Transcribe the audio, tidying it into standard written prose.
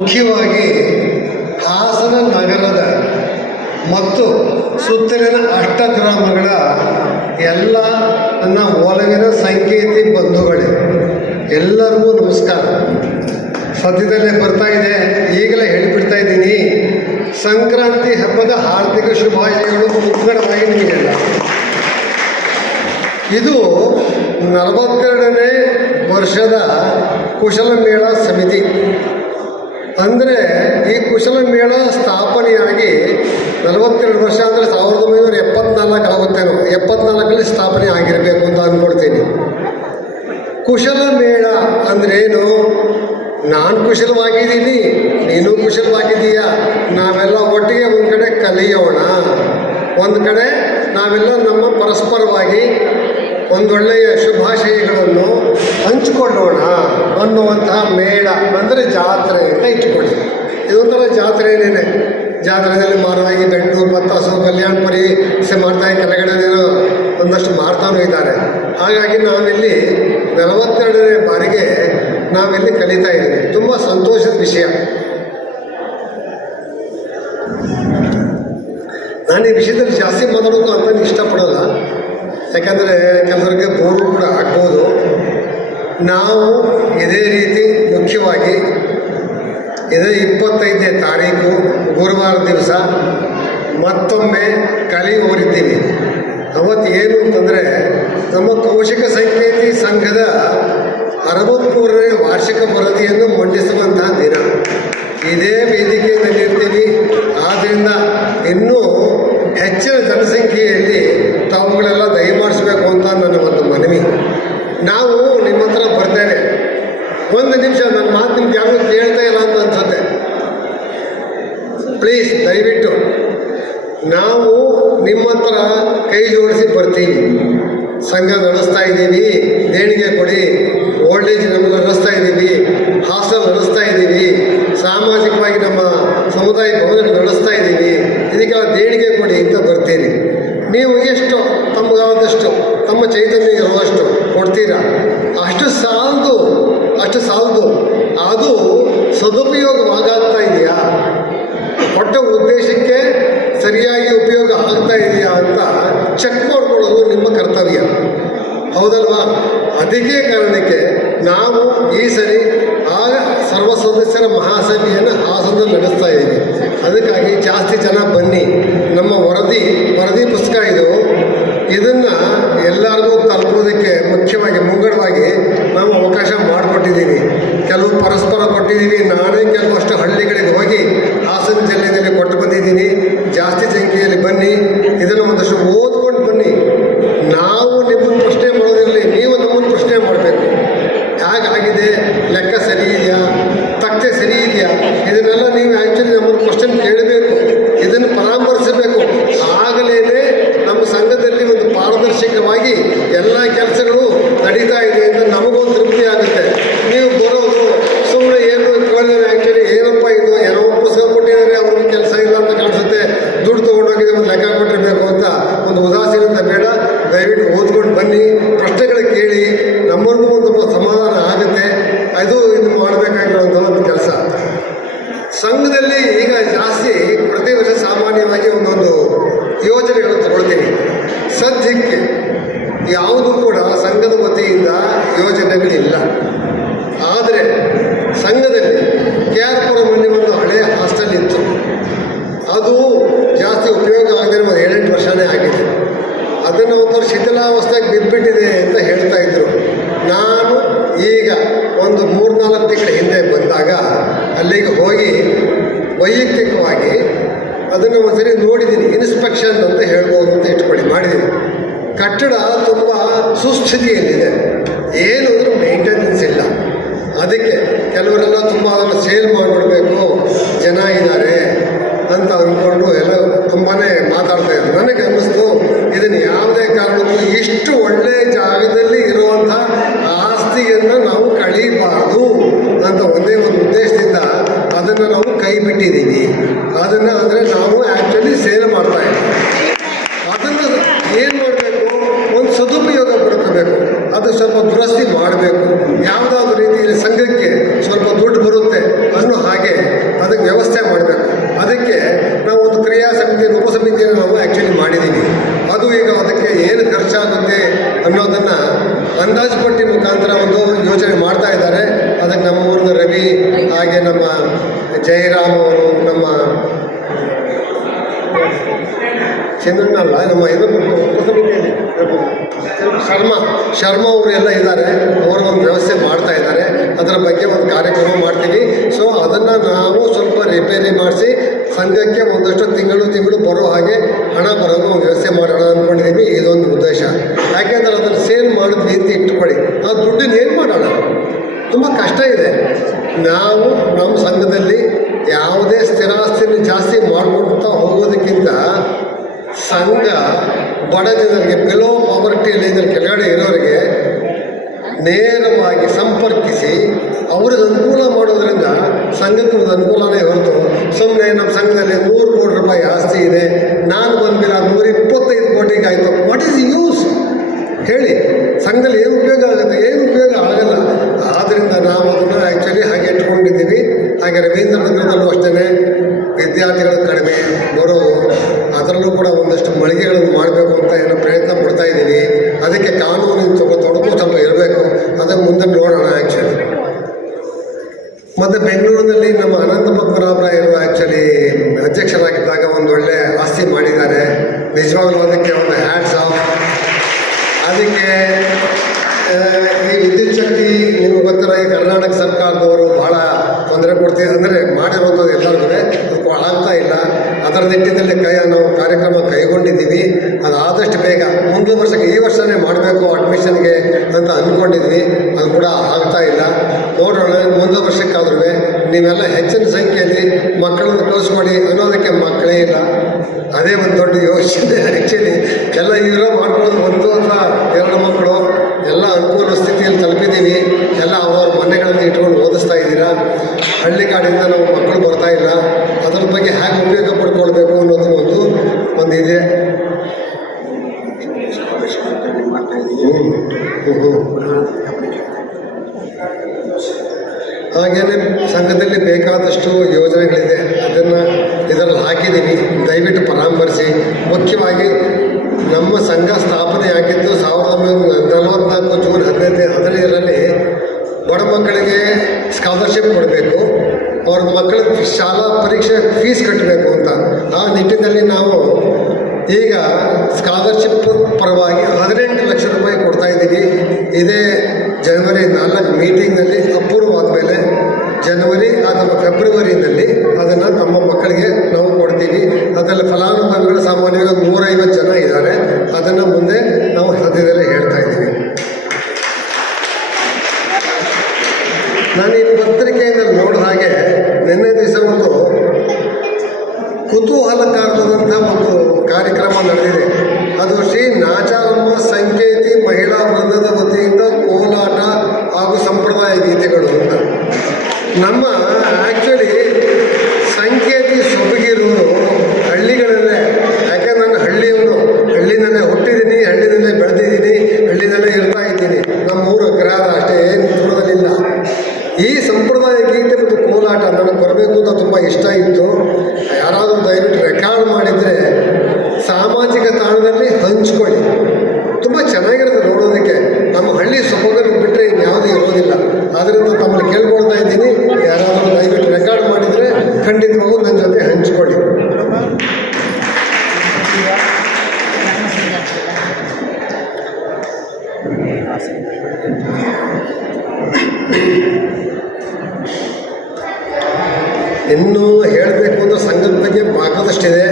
ಮುಖ್ಯವಾಗಿ ಹಾಸನ ನಗರದ ಮತ್ತು ಸುತ್ತಲಿನ ಅಷ್ಟಗ್ರಾಮಗಳ ಎಲ್ಲ ನನ್ನ ಒಲವಿನ ಸಂಕೇತಿ ಬಂಧುಗಳೇ, ಎಲ್ಲರಿಗೂ ನಮಸ್ಕಾರ. ಸದ್ಯದಲ್ಲೇ ಬರ್ತಾ ಇದೆ, ಈಗಲೇ ಹೇಳಿಬಿಡ್ತಾ ಇದ್ದೀನಿ. ಸಂಕ್ರಾಂತಿ ಹಬ್ಬದ ಹಾರ್ದಿಕ ಶುಭಾಶಯಗಳು ಮುಖಂಡವಾಗಿ ನಿಮಗೆಲ್ಲ. ಇದು 42ನೇ ವರ್ಷದ ಕುಶಲಮೇಳ ಸಮಿತಿ. ಅಂದರೆ ಈ ಕುಶಲಮೇಳ ಸ್ಥಾಪನೆಯಾಗಿ 42 ವರ್ಷ ಅಂದರೆ 1974 ಆಗುತ್ತೇನೋ, 74ರಲ್ಲಿ ಸ್ಥಾಪನೆ ಆಗಿರಬೇಕು ಅಂತ ಅಂದ್ಕೊಳ್ತೀನಿ. ಕುಶಲಮೇಳ ಅಂದ್ರೇನು? ನಾನು ಕುಶಲವಾಗಿದ್ದೀನಿ, ನೀನು ಕುಶಲವಾಗಿದ್ದೀಯಾ, ನಾವೆಲ್ಲ ಒಟ್ಟಿಗೆ ಒಂದು ಕಡೆ ಕಲಿಯೋಣ, ಒಂದು ಕಡೆ ನಾವೆಲ್ಲ ನಮ್ಮ ಪರಸ್ಪರವಾಗಿ ಒಂದೊಳ್ಳೆಯ ಶುಭಾಶಯಗಳನ್ನು ಹಂಚಿಕೊಳ್ಳೋಣ ಅನ್ನುವಂತಹ ಮೇಳ, ಅಂದರೆ ಜಾತ್ರೆ ಅಂತ ಇಟ್ಕೊಳ್ಳಿ. ಇದೊಂಥರ ಜಾತ್ರೆಯೇ. ಜಾತ್ರೆಯಲ್ಲಿ ಮಾರವಾಗಿ ಬೆಂಡು ಬತ್ತಾಸು ಕಲ್ಯಾಣಪುರಿ ಮಾಡ್ತಾ ಕೆಳಗಡೆನೇನೋ ಒಂದಷ್ಟು ಮಾರ್ತಾನೂ ಇದ್ದಾರೆ. ಹಾಗಾಗಿ ನಾವಿಲ್ಲಿ 42ನೇ ಬಾರಿಗೆ ನಾವಿಲ್ಲಿ ಕಲಿತಾ ಇದ್ದೀವಿ. ತುಂಬ ಸಂತೋಷದ ವಿಷಯ. ನಾನು ಈ ವಿಷಯದಲ್ಲಿ ಜಾಸ್ತಿ ಮಾತಾಡೋದು ಅಂತ ಇಷ್ಟಪಡೋಲ್ಲ, ಯಾಕಂದರೆ ಕೆಲವರಿಗೆ ಬೋರು ಕೂಡ ಆಗ್ಬೋದು. ನಾವು ಇದೇ ರೀತಿ ಮುಖ್ಯವಾಗಿ ಇದೇ 25ನೇ ತಾರೀಕು ಗುರುವಾರ ದಿವಸ ಮತ್ತೊಮ್ಮೆ ಕಲಿ ಓರಿದ್ದೀವಿ. ಅವತ್ತು ಏನು ಅಂತಂದರೆ ನಮ್ಮ ಕೌಶಿಕ ಸಂಕೇತಿ ಸಂಘದ 63ನೇ ವಾರ್ಷಿಕ ವರದಿಯನ್ನು ಮಂಡಿಸುವಂತಹ ದಿನ. ಇದೇ ವೇದಿಕೆಯಲ್ಲಿರ್ತೀವಿ. ಆದ್ದರಿಂದ ಇನ್ನೂ ಹೆಚ್ಚಿನ ಜನಸಂಖ್ಯೆಯಲ್ಲಿ ತಾವುಗಳೆಲ್ಲ ದಯಮಾಡಿಸ್ಬೇಕು ಅಂತ ನನ್ನ ಒಂದು ಮನವಿ. ನಾವು ನಿಮ್ಮ ಹತ್ರ ಬರ್ತೇವೆ. ಒಂದು ನಿಮಿಷ ನನ್ನ ಮಾತು ನಿಮ್ಗೆ ಯಾರು ಕೇಳ್ತಾ ಇಲ್ಲ ಅಂತ ಅನ್ಸುತ್ತೆ. ಪ್ಲೀಸ್ ದಯವಿಟ್ಟು ನಾವು ನಿಮ್ಮ ಹತ್ರ ಕೈ ಜೋಡಿಸಿ ಬರ್ತೀವಿ. ಸಂಘ ನಡೆಸ್ತಾ ಇದ್ದೀವಿ, ದೇಣಿಗೆ ಕೊಡಿ. ಓಲ್ಡ್ ಏಜ್ ನಮಗೆ ನಡೆಸ್ತಾ ಇದ್ದೀವಿ, ಹಾಸ್ಟೆಲ್ ನಡೆಸ್ತಾ ಇದ್ದೀವಿ, ಸಾಮಾಜಿಕವಾಗಿ ನಮ್ಮ ಸಮುದಾಯ ಭವನ ನಡೆಸ್ತಾ ಇದ್ದೀವಿ. ಇದಕ್ಕೆಲ್ಲ ದೇಣಿಗೆ ಕೊಡಿ ಅಂತ ಬರ್ತೀರಿ. ನೀವು ಎಷ್ಟು ತಮಗಾದಷ್ಟು ತಮ್ಮ ಚೈತನ್ಯ ಇರುವಷ್ಟು ಕೊಡ್ತೀರಾ. ಅಷ್ಟು ಸಾಲದು ಅದು ಸದುಪಯೋಗವಾಗ್ತಾ ಇದೆಯಾ, ಕೊಟ್ಟ ಉದ್ದೇಶಕ್ಕೆ ಸರಿಯಾಗಿ ಉಪಯೋಗ ಆಗ್ತಾ ಇದೆಯಾ ಅಂತ ಚೆಕ್ ಮಾಡ್ಕೊಳ್ಳೋದು ನಿಮ್ಮ ಕರ್ತವ್ಯ, ಹೌದಲ್ವಾ? ಅದಕ್ಕೆ ಕಾರಣಕ್ಕೆ ನಾವು ಈ ಸರಿ ಆಗ ಸರ್ವ ಸದಸ್ಯರ ಮಹಾಸಭೆಯನ್ನು ಹಾಸನದಲ್ಲಿ ನಡೆಸ್ತಾ ಇದ್ದೀವಿ. ಅದಕ್ಕಾಗಿ ಜಾಸ್ತಿ ಜನ ಬನ್ನಿ. ನಮ್ಮ ವರದಿ ಪುಸ್ತಕ ಇದನ್ನು ಎಲ್ಲರಿಗೂ ತಲುಪೋದಕ್ಕೆ ಮುಖ್ಯವಾಗಿ ಮುಂಗಡವಾಗಿ ನಾವು ಅವಕಾಶ ಮಾಡಿಕೊಟ್ಟಿದ್ದೀವಿ. ಕೆಲವು ಪರಸ್ಪರ ಕೊಟ್ಟಿದ್ದೀವಿ. ನಾನೇ ಕೆಲವಷ್ಟು ಹಳ್ಳಿಗಳಿಗೆ ಹೋಗಿ ಹಾಸನ ಜಿಲ್ಲೆಯಲ್ಲಿ ಕೊಟ್ಟು ಬಂದಿದ್ದೀನಿ. ಜಾಸ್ತಿ ಸಂಖ್ಯೆಯಲ್ಲಿ ಬನ್ನಿ, ಇದನ್ನು ಒಂದಷ್ಟು ಓದ್ಕೊಂಡು ಬನ್ನಿ. ನಾವು ನಿಮ್ಮನ್ನು ಪ್ರಶ್ನೆ ಮಾಡೋದಿರಲಿ, ನೀವು ನಮ್ಮನ್ನು ಪ್ರಶ್ನೆ ಮಾಡಬೇಕು. ಹೇಗಾಗಿದೆ, ಲೆಕ್ಕ ಸರಿ ಇದೆಯಾ, ತಕ್ಕತೆ ಸರಿ ಇದೆಯಾ, ಇದನ್ನೆಲ್ಲ ನೀವು ಆ್ಯಕ್ಚುಲಿ ನಮ್ಮನ್ನು ಕ್ವಶನ್ ಕೇಳಬೇಕು, ಇದನ್ನು ಪರಾಮರ್ಶಿಸಬೇಕು. ಆಗಲೇ ನಮ್ಮ ಸಂಘದಲ್ಲಿ ಒಂದು ಪಾರದರ್ಶಕವಾಗಿ ಎಲ್ಲ ಕೆಲಸಗಳು ನಡೀತಾ ಇದೆ ಅಂತ ನಮಗೊಂದು ತೃಪ್ತಿ ಆಗುತ್ತೆ. ನೀವು ಬರೋದು ಸುಮ್ಮನೆ ಏನು ಆ್ಯಕ್ಚುಲಿ ಏನಪ್ಪ ಇದು, ಏನೋ ಪುಸ್ತಕ ಕೊಟ್ಟಿದ್ದಾರೆ, ಅವ್ರಿಗೆ ಕೆಲಸ ಇಲ್ಲ ಅಂತ ಕಾಣಿಸುತ್ತೆ, ದುಡ್ಡು ತೊಗೊಂಡೋಗಿದೆ, ಒಂದು ಲೆಕ್ಕ ಕೊಟ್ಟಿರಬೇಕು ಅಂತ ಒಂದು ಉದಾಸೀನತೆ ಬೇಡ. ದಯವಿಟ್ಟು ಓದ್ಕೊಂಡು ಬನ್ನಿ, ಪ್ರಶ್ನೆಗಳು ಕೇಳಿ, ನಮ್ಮವ್ರಿಗೂ ಒಂದು ಸಮಾಧಾನ ಆಗುತ್ತೆ. ಇದು ಮಾಡಬೇಕಾಗಿರುವಂಥ ಒಂದು ಕೆಲಸ. ಸಂಘದಲ್ಲಿ ಈಗ ಜಾಸ್ತಿ ಪ್ರತಿ ವರ್ಷ ಸಾಮಾನ್ಯವಾಗಿ ಒಂದೊಂದು ಯೋಜನೆಗಳು ತಗೊಳ್ತೀವಿ. ಸದ್ಯಕ್ಕೆ ಯಾವುದೂ ಕೂಡ ಸಂಘದ ವತಿಯಿಂದ ಯೋಜನೆಗಳಿಲ್ಲ. ಆದರೆ ಸಂಘದಲ್ಲಿ KR ಪುರಂ ಒಂದು ಹಳೆಯ ಹಾಸ್ಟೆಲ್ ಇತ್ತು. ಅದು ಜಾಸ್ತಿ ಉಪಯೋಗ ಆಗದೆ 7-8 ವರ್ಷನೇ ಆಗಿದೆ. ಅದನ್ನು ಒಂಥರ ಶಿಥಿಲಾವಸ್ಥೆಗೆ ಬಿದ್ದುಬಿಟ್ಟಿದೆ ಅಂತ ಹೇಳ್ತಾ ಇದ್ರು. ನಾನು ಈಗ ಒಂದು 3-4 ತಿಂಗಳ ಹಿಂದೆ ಬಂದಾಗ ಅಲ್ಲಿಗೆ ಹೋಗಿ ವೈಯಕ್ತಿಕವಾಗಿ ಅದನ್ನು ಒಂದ್ಸರಿ ನೋಡಿದ್ದೀನಿ. ಇನ್ಸ್ಪೆಕ್ಷನ್ ಅಂತ ಹೇಳ್ಬೋದು ಅಂತ ಇಟ್ಕೊಳ್ಳಿ, ಮಾಡಿದ್ದೀನಿ. ಕಟ್ಟಡ ತುಂಬ ಸುಸ್ಥಿತಿಯಲ್ಲಿದೆ, ಏನಾದರೂ ಮೇಂಟೆನೆನ್ಸ್ ಇಲ್ಲ. ಅದಕ್ಕೆ ಕೆಲವರೆಲ್ಲ ತುಂಬ ಅದನ್ನು ಸೇಲ್ ಮಾಡಿಬಿಡ್ಬೇಕು, ಜನ ಇದ್ದಾರೆ ಅಂತ ಅಂದ್ಕೊಂಡು ಎಲ್ಲ ತುಂಬಾ ಮಾತಾಡ್ತಾ ಇದ್ರು. ನನಗೆ ಅನ್ನಿಸ್ತು, ಇದನ್ನು ಯಾವುದೇ ಕಾರಣಕ್ಕೂ ಇಷ್ಟು ಒಳ್ಳೆಯ ಜಾಗದಲ್ಲಿ ಇರುವಂಥ ಆಸ್ತಿಯನ್ನು ನಾವು ಕಳೀಬಾರ್ದು ಅಂತ ಒಂದೇ ಒಂದು ಉದ್ದೇಶದಿಂದ ಅದನ್ನು ನಾವು ಕೈ ಬಿಟ್ಟಿದ್ದೀವಿ. ಅದನ್ನು ಅಂದರೆ ನಾವು ಆ್ಯಕ್ಚುಲಿ ಸೇಲ್ ಮಾಡ್ತಾ ಇದ್ದೀವಿ. ಅದನ್ನು ಏನು ಮಾಡಬೇಕು, ಒಂದು ಸದುಪಯೋಗ ಪಡ್ಕೋಬೇಕು. ಅದು ಸ್ವಲ್ಪ ದುರಸ್ತಿ ಮಾಡಬೇಕು. ಯಾವುದಾದ್ರೂ ರೀತಿಯಲ್ಲಿ ಸಂಘಕ್ಕೆ ಸ್ವಲ್ಪ ದುಡ್ಡು ಬರುತ್ತೆ ಅನ್ನೋ ಹಾಗೆ ಯೋಚನೆ ಮಾಡ್ತಾ ಇದ್ದಾರೆ. ಅದಕ್ಕೆ ನಮ್ಮ ಊರಿನ ರವಿ, ಹಾಗೆ ನಮ್ಮ ಜಯರಾಮ್ ಅವರು, ನಮ್ಮ ಚಂದ್ರನಲ್ಲ, ನಮ್ಮ ಇದು ಉಪಸಮಿತಿಯಲ್ಲಿ ಶರ್ಮಾ ಅವರು ಎಲ್ಲ ಇದ್ದಾರೆ. ಅವ್ರಿಗೊಂದು ವ್ಯವಸ್ಥೆ ಮಾಡ್ತಾ ಇದ್ದಾರೆ. ಅದರ ಬಗ್ಗೆ ಒಂದು ಕಾರ್ಯಕ್ರಮ ಮಾಡ್ತೀವಿ. ಸೊ ಅದನ್ನು ನಾವು ಸ್ವಲ್ಪ ರಿಪೇರಿ ಮಾಡಿಸಿ ಸಂಘಕ್ಕೆ ಒಂದಷ್ಟು ತಿಂಗಳು ಬರೋ ಹಾಗೆ ಹಣ ಬರೋದು ಒಂದು ವ್ಯವಸ್ಥೆ ಮಾಡೋಣ ಅಂದ್ಕೊಂಡಿದ್ದೀವಿ. ಇದೊಂದು ಉದ್ದೇಶ. ಯಾಕೆಂದರೆ ಅದನ್ನು ಸೇಲ್ ಮಾಡಿದ್ವಿ ಅಂತ ಇಟ್ಟುಕೊಳ್ಳಿ, ಆ ದುಡ್ಡನ್ನ ಏನು ಮಾಡೋಣ? ತುಂಬ ಕಷ್ಟ ಇದೆ. ನಾವು ನಮ್ಮ ಸಂಘದಲ್ಲಿ ಯಾವುದೇ ಸ್ಥಿರಾಸ್ತಿಯನ್ನು ಜಾಸ್ತಿ ಮಾಡ್ಕೊಳ್ತಾ ಹೋಗೋದಕ್ಕಿಂತ ಸಂಘ ಬಡ ಜನರಿಗೆ, ಬಿಲೋ ಪಾವರ್ಟಿ ಲೈನಲ್ಲಿ ಕೆಳಗಡೆ ಇರೋರಿಗೆ ನೇರವಾಗಿ ಸಂಪರ್ಕಿಸಿ ಅವ್ರಿಗೆ ಅನುಕೂಲ ಮಾಡೋದ್ರಿಂದ ಸಂಘಕ್ಕೆ ಒಂದು ಅನುಕೂಲನೇ ಹೊರತು ಸುಮ್ಮನೆ ನಮ್ಮ ಸಂಘದಲ್ಲಿ 100 ಕೋಟಿ ರೂಪಾಯಿ ಆಸ್ತಿ ಇದೆ, ನಾನು ಬಂದ್ಮೇಲೆ 125 ಕೋಟಿಗೆ ಆಯಿತು, ವಾಟ್ ಈಸ್ ಯೂಸ್ ಹೇಳಿ? ಸಂಘದಲ್ಲಿ ಏನು ಉಪಯೋಗ ಆಗುತ್ತೆ? ಏನು ಉಪಯೋಗ ಆಗಲ್ಲ. ಆದ್ದರಿಂದ ನಾವು ಅದನ್ನು ಆ್ಯಕ್ಚುಲಿ ಹಾಗೆ ಇಟ್ಕೊಂಡಿದ್ದೀವಿ. ಹಾಗೆ ರವೀಂದ್ರ ನಗರದಲ್ಲೂ ಅಷ್ಟೇ ವಿದ್ಯಾರ್ಥಿಗಳು ಕಡಿಮೆ ಬರೋದು, ಅದರಲ್ಲೂ ಕೂಡ ಒಂದಷ್ಟು ಮಳಿಗೆಗಳನ್ನು ಮಾಡಬೇಕು ಅಂತ ಏನೋ ಪ್ರಯತ್ನ ಪಡ್ತಾ ಇದ್ದೀವಿ. ಅದಕ್ಕೆ ಕಾನೂನಿನ ತೊಡಕು ಸ್ವಲ್ಪ ಇರಬೇಕು. ಅದನ್ನು ಮುಂದೆ ನೋಡೋಣ ಆ್ಯಕ್ಚುಲಿ. ಮತ್ತು ಬೆಂಗಳೂರಿನಲ್ಲಿ ನಮ್ಮ ಅನಂತ ಪದ್ಮನಾಭರಾಯರು ಆ್ಯಕ್ಚುಲಿ ಅಧ್ಯಕ್ಷರಾಗಿದ್ದಾಗ ಒಂದು ಒಳ್ಳೆ ಆಸ್ತಿ ಮಾಡಿದ್ದಾರೆ. ನಿಜವಾಗ್ಲೂ ಅದಕ್ಕೆ ಒಂದು ಹ್ಯಾಟ್ಸ್ ಆಫ್. ಅದಕ್ಕೆ ಈ ವಿದ್ಯುತ್ ಶಕ್ತಿ ನಿಮಗೆ ಗೊತ್ತಿರೋ ಈ ಕರ್ನಾಟಕ ಸರ್ಕಾರದವರು ಭಾಳ ತೊಂದರೆ ಕೊಡ್ತೀವಿ, ಅಂದರೆ ಮಾಡಿರೋದು ಎಲ್ಲರಿಗೂ ಅದು ಆಗ್ತಾ ಇಲ್ಲ. ಅದರ ನಿಟ್ಟಿನಲ್ಲಿ ನಾವು ಕಾರ್ಯಕ್ರಮ ಕೈಗೊಂಡಿದ್ದೀವಿ. ಅದು ಆದಷ್ಟು ಬೇಗ ಮುಂದಿನ ವರ್ಷಕ್ಕೆ, ಈ ವರ್ಷವೇ ಮಾಡಬೇಕು ಅಡ್ಮಿಷನ್ಗೆ ಅಂತ ಅಂದ್ಕೊಂಡಿದ್ವಿ. ಅದು ಕೂಡ ಆಗ್ತಾ ಇಲ್ಲ. ನೋಡೋಣ, ಮುಂದಿನ ವರ್ಷಕ್ಕಾದ್ರೂ ನೀವೆಲ್ಲ ಹೆಚ್ಚಿನ ಸಂಖ್ಯೆಯಲ್ಲಿ ಮಕ್ಕಳನ್ನು ಕಳಿಸ್ಕೊಡಿ ಅನ್ನೋದಕ್ಕೆ ಮಕ್ಕಳೇ ಇಲ್ಲ. ಅದೇ ಒಂದು ದೊಡ್ಡ ಯೋಚನೆ ಆ್ಯಕ್ಚುಲಿ. ಎಲ್ಲ ಇವರ ಮಾಡ್ಕೊಳ್ಳೋದು 1 ಅಥವಾ 2 ಮಕ್ಕಳು ಎಲ್ಲ ಅನುಕೂಲ ಸ್ಥಿತಿಯಲ್ಲಿ ತಲುಪಿದ್ದೀವಿ. ಎಲ್ಲ ಅವ್ರವ್ರ ಮನೆಗಳನ್ನು ಇಟ್ಕೊಂಡು ಓದಿಸ್ತಾ ಇದ್ದೀರಾ. ಹಳ್ಳಿಗಾಡಿಂದ ನಾವು ಮಕ್ಕಳು ಬರ್ತಾ ಇಲ್ಲ. ಅದ್ರ ಬಗ್ಗೆ ಹೇಗೆ ಉಪಯೋಗ ಪಡ್ಕೊಳ್ಬೇಕು ಅನ್ನೋದು ಒಂದು ಇದೆ. ಹಾಗೆಯೇ ಸಂಘದಲ್ಲಿ ಬೇಕಾದಷ್ಟು ಯೋಜನೆಗಳಿದೆ, ಅದನ್ನು ಇದರಲ್ಲಿ ಹಾಕಿದ್ದೀವಿ. ದಯವಿಟ್ಟು ಪರಾಮರ್ಶಿ. ಮುಖ್ಯವಾಗಿ ನಮ್ಮ ಸಂಘ ಸ್ಥಾಪನೆ ಆಗಿದ್ದು 1944 ಜೂನ್ 15ರಲ್ಲಿ ಬಡ ಮಕ್ಕಳಿಗೆ ಸ್ಕಾಲರ್ಶಿಪ್ ಕೊಡಬೇಕು, ಅವ್ರ ಮಕ್ಕಳ ಶಾಲಾ ಪರೀಕ್ಷೆ ಫೀಸ್ ಕಟ್ಟಬೇಕು ಅಂತ. ಆ ನಿಟ್ಟಿನಲ್ಲಿ ನಾವು ಈಗ ಸ್ಕಾಲರ್ಶಿಪ್ ಪರವಾಗಿ 18 ಲಕ್ಷ ರೂಪಾಯಿ ಕೊಡ್ತಾ ಇದ್ದೀವಿ. ಇದೇ ಜನವರಿ 4 ಮೀಟಿಂಗ್ನಲ್ಲಿ ಅಪ್ರೂವ್ ಆದಮೇಲೆ ಜನವರಿ ಅಥವಾ ಫೆಬ್ರವರಿನಲ್ಲಿ ಅದನ್ನು ನಮ್ಮ ಮಕ್ಕಳಿಗೆ ನಾವು ಕೊಡ್ತೀವಿ. ಅದರಲ್ಲಿ ಫಲಾನುಭವಿಗಳು ಸಾಮಾನ್ಯವಾಗಿ 150 ಜನ ಇದ್ದಾರೆ. ಅದನ್ನು ಮುಂದೆ ನಾವು ಸದ್ಯದಲ್ಲೇ ಹೇಳ್ತಾ ಇದ್ದೀವಿ. ನಾನು ಈ ಪತ್ರಿಕೆಯಿಂದ ನೋಡಿದ ಹಾಗೆ ನಿನ್ನೆ ದಿವಸ ಒಂದು ಕುತೂಹಲಕಾರದಂಥ ಒಂದು ಕಾರ್ಯಕ್ರಮ ನಡೆದಿದೆ. ಅದು ಶ್ರೀ ನಾಚಾರಮ್ಮ ಸಂಕೇತಿ ಮಹಿಳಾ ವೃಂದದ ವತಿಯಿಂದ ಕೋಲಾಟ ಹಾಗೂ ಸಂಪ್ರದಾಯ ಗೀತೆಗಳು ಅಂತ. ನಮ್ಮ ಆ್ಯಕ್ಚುಲಿ ಸಂಕೇತಿ ಸೊಬಗಿರುವುದು ಹಳ್ಳಿಗಳಲ್ಲೇ. ಯಾಕೆ ನಾನು ಹಳ್ಳಿನಲ್ಲೇ ಹುಟ್ಟಿದ್ದೀನಿ, ಹಳ್ಳಿನಲ್ಲೇ ಬೆಳೆದಿದ್ದೀನಿ, ಹಳ್ಳಿನಲ್ಲೇ ಇರ್ತಾ ಇದ್ದೀನಿ. ನಮ್ಮೂರು ಗ್ರಾದ ಅಷ್ಟೇ, ಏನು ದೂರದಲ್ಲಿಲ್ಲ. ಈ ಸಂಪ್ರದಾಯ ಗೀತೆ ಮತ್ತು ಕೋಲಾಟ ನನಗೆ ಬರಬೇಕು ಅಂತ ತುಂಬ ಇಷ್ಟ ಇತ್ತು. ಯಾರಾದರೂ ದಯವಿಟ್ಟು ರೆಕಾರ್ಡ್ ಮಾಡಿದರೆ ಸಾಮಾಜಿಕ ತಾಣದಲ್ಲಿ ಹಂಚ್ಕೊಳ್ಳಿ. ತುಂಬ ಚೆನ್ನಾಗಿರುತ್ತೆ ನೋಡೋದಕ್ಕೆ. ನಮ್ಮ ಹಳ್ಳಿ ಸೊಬಗನ್ನು ಬಿಟ್ಟರೆ ಇನ್ಯಾವುದೂ ಇರೋದಿಲ್ಲ. ಆದ್ದರಿಂದ ತಮ್ಮನ್ನು ಕೇಳ್ಕೊಳ್ತಾ ಇದ್ದೀನಿ, ಯಾರಾದರೂ ದಯವಿಟ್ಟು ರೆಕಾರ್ಡ್ ಮಾಡಿದರೆ ಖಂಡಿತವಾಗೂ ನನ್ನ ಜೊತೆ ಹಂಚ್ಕೊಳ್ಳಿ. ಇನ್ನೂ ಹೇಳಬೇಕು ಅಂದರೆ ಸಂಘದ ಬಗ್ಗೆ ಬೇಕಾದಷ್ಟಿದೆ.